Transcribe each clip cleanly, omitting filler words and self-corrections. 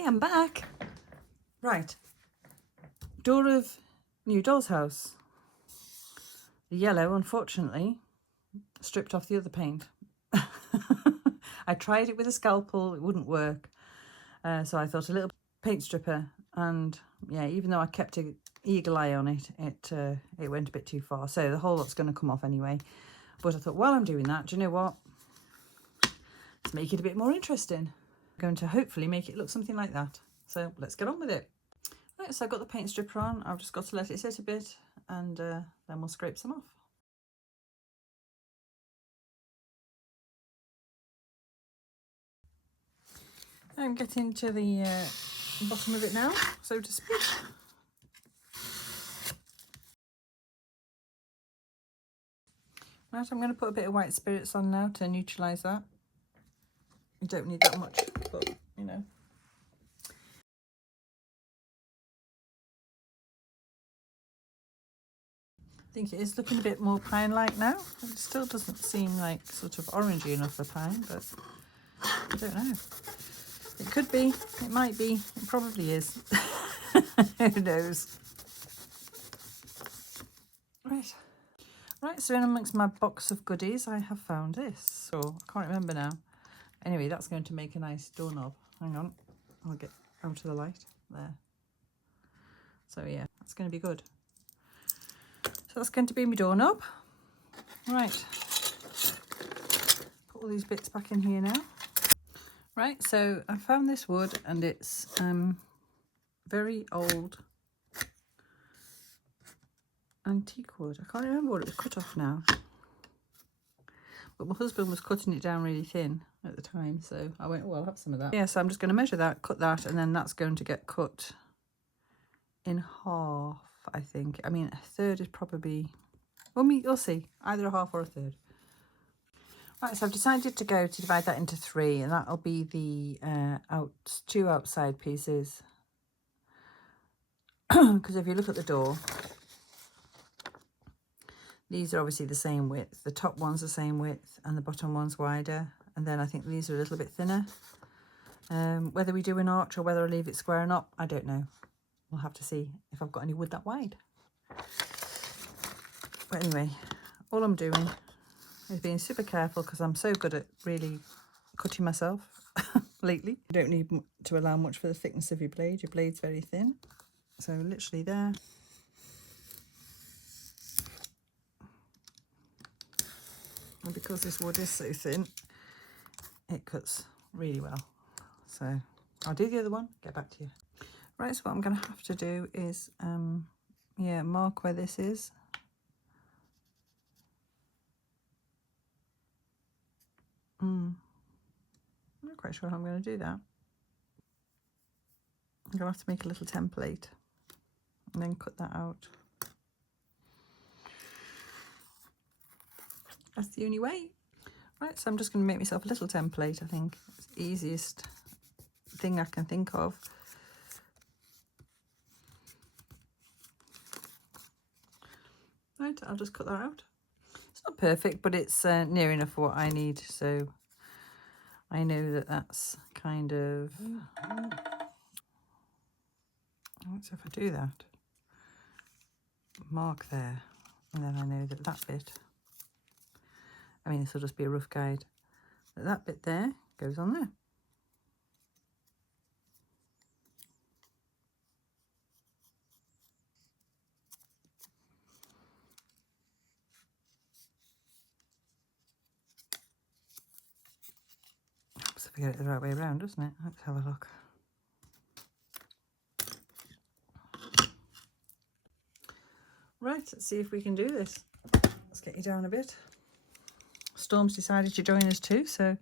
Hi, I'm back. Right, door of new doll's house. The yellow, unfortunately, stripped off the other paint. I tried it with a scalpel, it wouldn't work. So I thought a little paint stripper, and yeah, even though I kept an eagle eye on it, it went a bit too far. So the whole lot's going to come off anyway. But I thought, while I'm doing that, do you know what? Let's make it a bit more interesting. I'm going to hopefully make it look something like that. So let's get on with it. Right, so I've got the paint stripper on. I've just got to let it sit a bit, and then we'll scrape some off. I'm getting to the bottom of it now, so to speak. Right, I'm going to put a bit of white spirits on now to neutralise that. You don't need that much, but you know. I think it is looking a bit more pine-like now. It still doesn't seem like sort of orangey enough for pine, but I don't know. It could be, it might be, it probably is. Who knows? Right, so in amongst my box of goodies, I have found this. So I can't remember now. Anyway, that's going to make a nice doorknob. Hang on, I'll get out of the light. There. So yeah, that's going to be good. So that's going to be my doorknob. Right. Put all these bits back in here now. Right, so I found this wood, and it's very old antique wood. I can't remember what it was cut off now. But my husband was cutting it down really thin at the time, so I went, oh, I'll have some of that. Yeah, so I'm just going to measure that, cut that, and then that's going to get cut in half, I think. I mean, a third is probably, well, we'll see, either a half or a third. Right, so I've decided to divide that into 3, and that'll be the two outside pieces. Because if you look at the door, these are obviously the same width. The top one's the same width, and the bottom one's wider. And then I think these are a little bit thinner. Whether we do an arch or whether I leave it square or not, I don't know. We'll have to see if I've got any wood that wide. But anyway, all I'm doing is being super careful, because I'm so good at really cutting myself lately. You don't need to allow much for the thickness of your blade. Your blade's very thin. So literally there. And because this wood is so thin, it cuts really well. So I'll do the other one, get back to you. Right, so what I'm going to have to do is, yeah, mark where this is. I'm not quite sure how I'm going to do that. I'm going to have to make a little template and then cut that out. That's the only way. Right, so I'm just going to make myself a little template. I think it's the easiest thing I can think of. Right, I'll just cut that out. It's not perfect, but it's near enough for what I need, so I know that that's kind of... So if I do that, mark there, and then I know that that bit, I mean, this will just be a rough guide, that bit there goes on there. Helps if I get it the right way around, doesn't it? Let's have a look. Right, let's see if we can do this. Let's get you down a bit. Storm's decided to join us too, so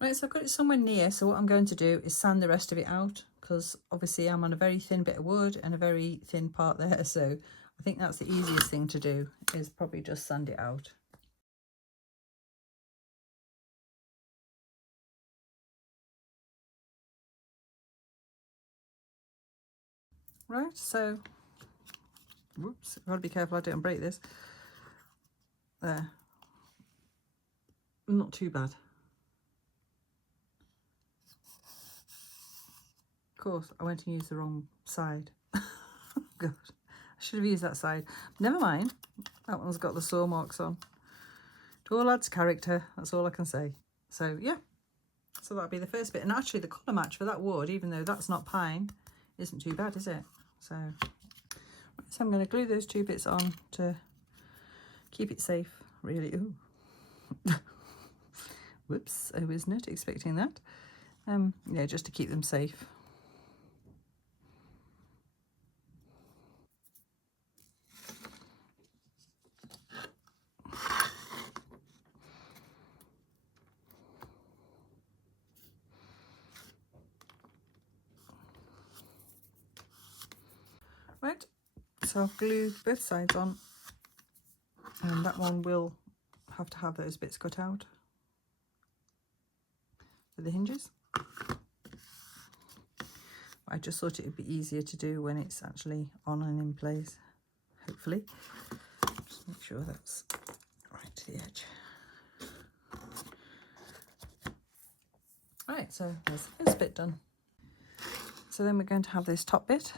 right, so I've got it somewhere near, so what I'm going to do is sand the rest of it out, because obviously I'm on a very thin bit of wood and a very thin part there, so I think that's the easiest thing to do, is probably just sand it out. Right, so Whoops, I've got to be careful I don't break this. There. Not too bad. Of course, I went and used the wrong side. God, I should have used that side. Never mind. That one's got the saw marks on. It all adds character, that's all I can say. So yeah, so that'll be the first bit. And actually the colour match for that wood, even though that's not pine, isn't too bad, is it? So I'm going to glue those two bits on to keep it safe, really. Ooh. Whoops, I was not expecting that. Yeah, just to keep them safe. Right, so I've glued both sides on, and that one will have to have those bits cut out for the hinges. I just thought it would be easier to do when it's actually on and in place, hopefully. Just make sure that's right to the edge. Right, so there's this bit done. So then we're going to have this top bit.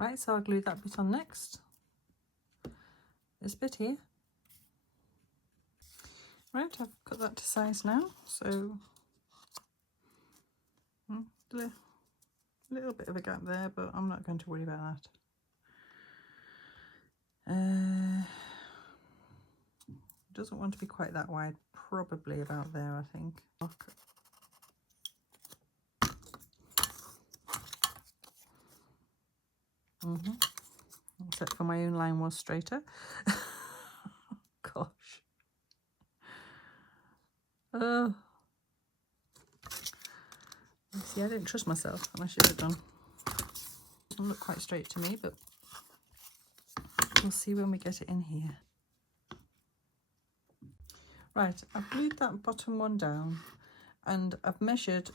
Right, so I'll glue that bit on next. This bit here. Right, I've cut that to size now, so a little bit of a gap there, but I'm not going to worry about that. Doesn't want to be quite that wide, probably about there, I think. Except for my own line was straighter. Gosh. See, I didn't trust myself, and I should have done. Doesn't look quite straight to me, but we'll see when we get it in here. Right, I've glued that bottom one down, and I've measured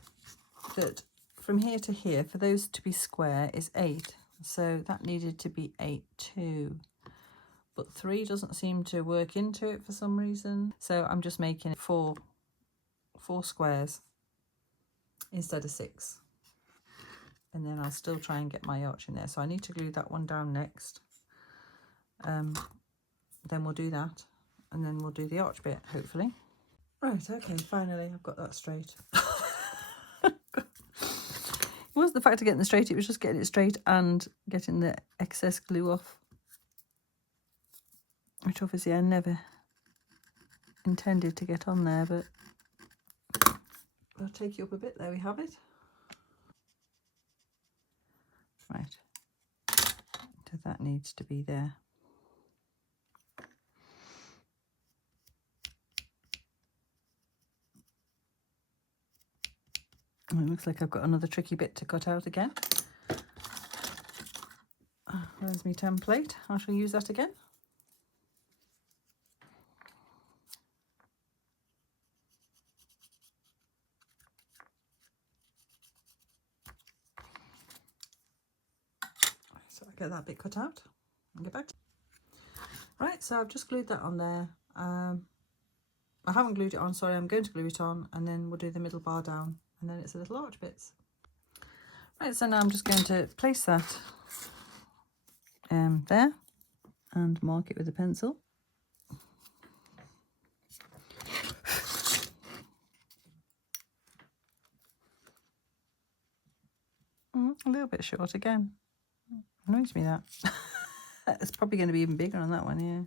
that from here to here, for those to be square, is 8. So that needed to be 8 too. But 3 doesn't seem to work into it for some reason. So I'm just making 4 squares instead of 6. And then I'll still try and get my arch in there. So I need to glue that one down next. Then we'll do that. And then we'll do the arch bit, hopefully. Right, okay, finally I've got that straight. It wasn't the fact of getting it straight, it was just getting it straight and getting the excess glue off. Which obviously I never intended to get on there, but I'll take you up a bit. There we have it. Right, so that needs to be there. And it looks like I've got another tricky bit to cut out again. There's my template. I shall use that again. So I get that bit cut out and get back to right, so I've just glued that on there. I haven't glued it on, sorry, I'm going to glue it on, and then we'll do the middle bar down, and then it's the little arch bits. Right, so now I'm just going to place that there and mark it with a pencil. A little bit short again. Annoys me that. It's probably going to be even bigger on that one, yeah,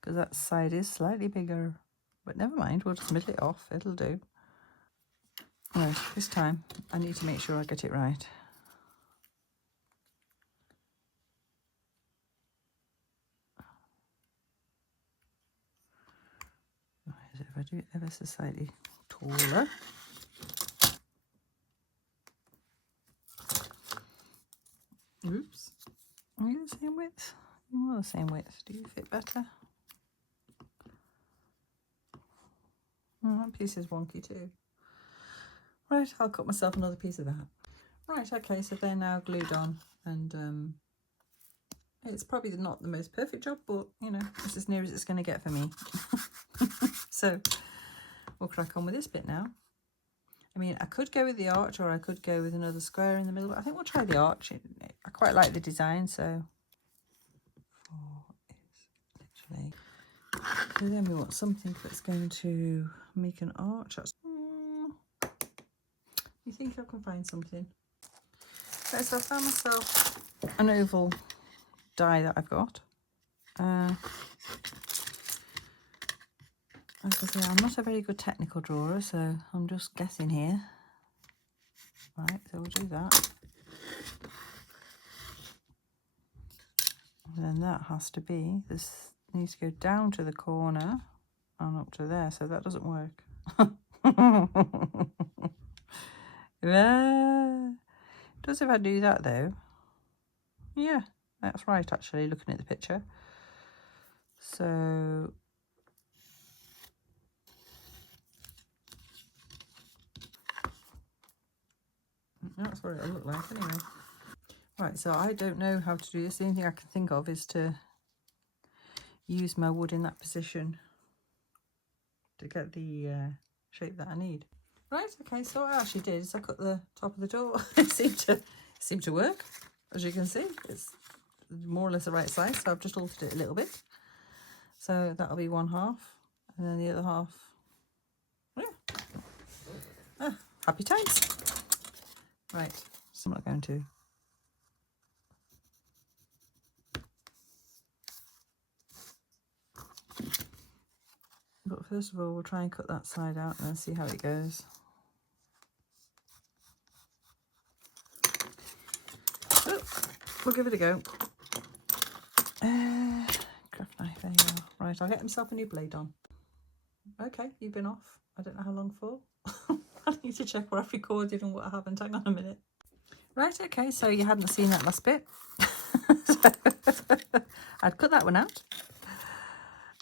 because that side is slightly bigger. But never mind, we'll just middle it off, it'll do. Right, this time I need to make sure I get it right. If I do it ever so slightly taller. Oops. Are you the same width? You are the same width. Do you fit better? Oh, that piece is wonky too. Right, I'll cut myself another piece of that. Right, okay, so they're now glued on, and it's probably not the most perfect job, but you know, it's as near as it's going to get for me. So we'll crack on with this bit now. I mean, I could go with the arch, or I could go with another square in the middle, but I think we'll try the arch. I quite like the design, so 4 is literally. So then we want something that's going to make an arch. You think I can find something? Okay, so I found myself an oval die that I've got. As I say, I'm not a very good technical drawer, so I'm just guessing here. Right, so we'll do that. And then that has to be, this needs to go down to the corner and up to there, so that doesn't work. Yeah. It does if I do that though. Yeah, that's right actually, looking at the picture. So that's what it'll look like anyway. Right, so I don't know how to do this. The only thing I can think of is to use my wood in that position to get the shape that I need. Right, okay, so what I actually did is I cut the top of the door. It seemed to work, as you can see. It's more or less the right size, so I've just altered it a little bit. So that'll be one half, and then the other half. Yeah. Ah, happy times. Right, so I'm not going to. But first of all, we'll try and cut that side out and then see how it goes. Oh, we'll give it a go. Craft knife, there you are. Right, I'll get myself a new blade on. Okay, you've been off. I don't know how long for. I need to check what I've recorded and what I haven't. Hang on a minute. Right, okay, so you hadn't seen that last bit. I'd cut that one out.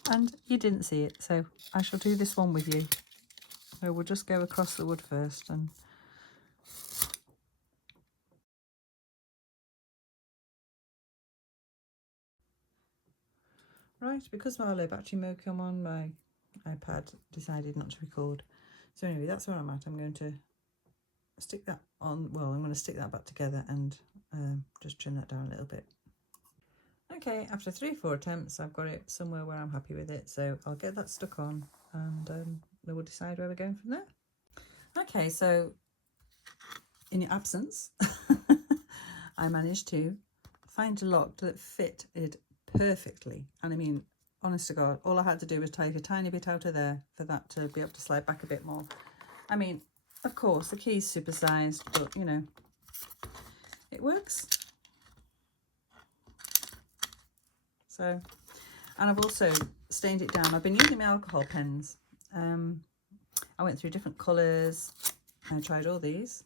And you didn't see it, so I shall do this one with you. So we'll just go across the wood first and right, because my low battery mode come on, my iPad decided not to record. So anyway, that's where I'm at. I'm going to stick that on, well, I'm going to stick that back together and just trim that down a little bit. Okay, after 3 or 4 attempts, I've got it somewhere where I'm happy with it. So I'll get that stuck on and then we'll decide where we're going from there. Okay, so in your absence, I managed to find a lock that fitted perfectly. And I mean, honest to God, all I had to do was take a tiny bit out of there for that to be able to slide back a bit more. I mean, of course, the key's supersized, but you know, it works. So, and I've also stained it down. I've been using my alcohol pens. I went through different colours. I tried all these.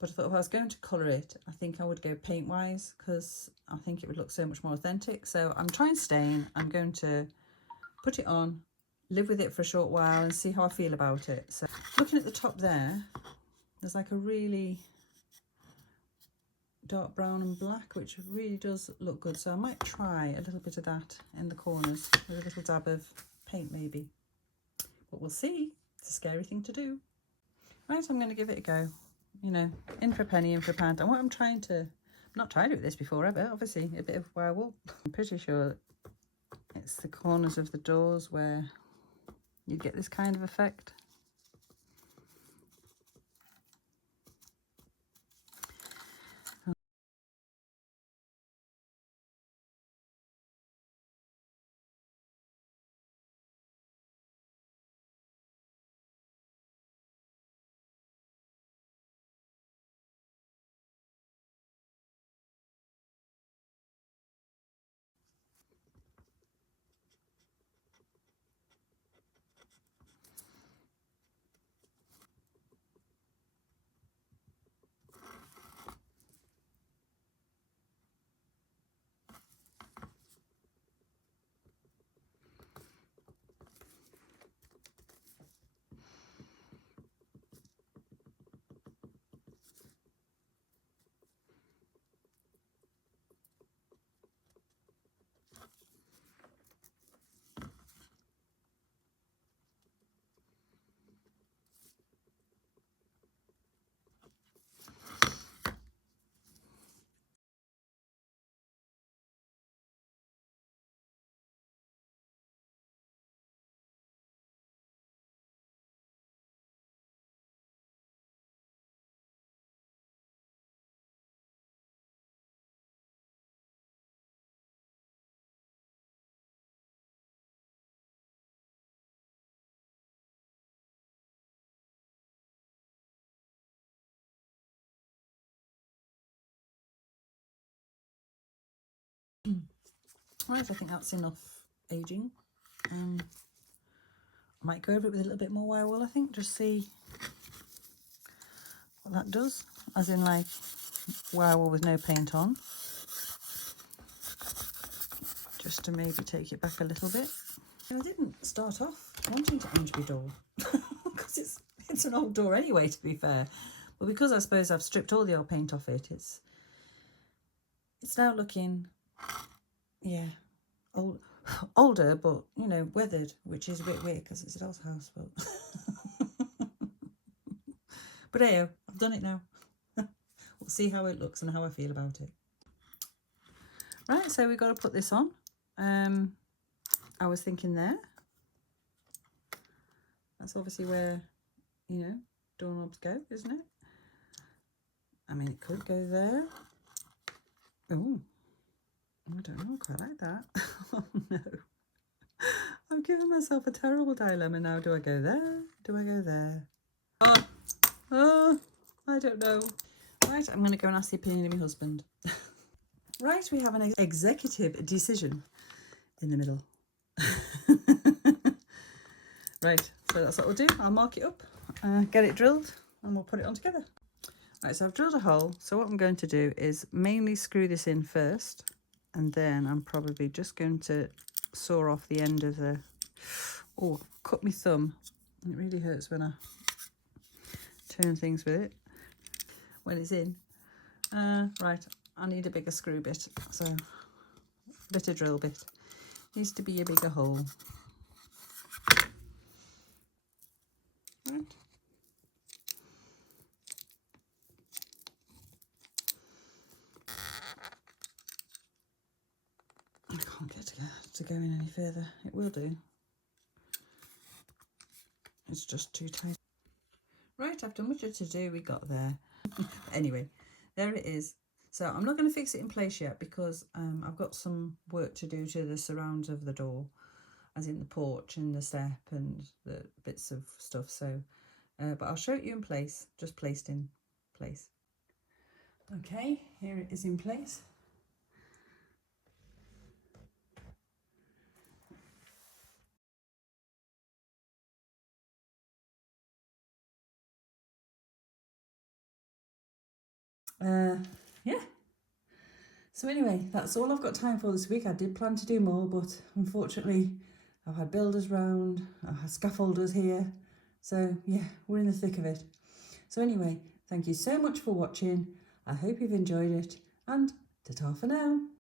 But I thought if I was going to colour it, I think I would go paint-wise because I think it would look so much more authentic. So I'm trying stain. I'm going to put it on, live with it for a short while and see how I feel about it. So looking at the top there, there's like a really dark brown and black, which really does look good. So I might try a little bit of that in the corners with a little dab of paint maybe. But we'll see. It's a scary thing to do. Right, I'm going to give it a go. You know, in for a penny, in for a pound. And what I'm trying to, I've not tried it with this before ever, obviously, a bit of werewolf. I'm pretty sure it's the corners of the doors where you get this kind of effect. Right, I think that's enough aging. I might go over it with a little bit more wire wool, I think, just see what that does. As in, like, wire wool with no paint on. Just to maybe take it back a little bit. I didn't start off wanting to Amesbury door because it's an old door anyway, to be fair. But because I suppose I've stripped all the old paint off it, it's now looking, yeah, older, but, you know, weathered, which is a bit weird because it's a doll's house. But hey, I've done it now. We'll see how it looks and how I feel about it. Right, so we've got to put this on. I was thinking there. That's obviously where, you know, doorknobs go, isn't it? I mean, it could go there. Oh, I don't know, I quite like that. Oh no. I'm giving myself a terrible dilemma now. Do I go there? Do I go there? Oh, I don't know. Right, I'm going to go and ask the opinion of my husband. Right, we have an executive decision in the middle. Right, so that's what we'll do. I'll mark it up, get it drilled, and we'll put it on together. Right, so I've drilled a hole. So what I'm going to do is mainly screw this in first, and then I'm probably just going to saw off the end of the... Oh, cut my thumb. It really hurts when I turn things with it, when it's in. Right, I need a bigger screw bit, so bit of drill bit. Needs to be a bigger hole. Right. I can't get to go in any further. It will do. It's just too tight. Right, I've done what you're to do. We got there. Anyway, there it is. So I'm not going to fix it in place yet because I've got some work to do to the surrounds of the door, as in the porch and the step and the bits of stuff. So, but I'll show it you in place, just placed in place. Okay, here it is in place. Yeah. So anyway, that's all I've got time for this week. I did plan to do more, but unfortunately I've had builders round, I've had scaffolders here. So yeah, we're in the thick of it. So anyway, thank you so much for watching. I hope you've enjoyed it, and ta-ta for now.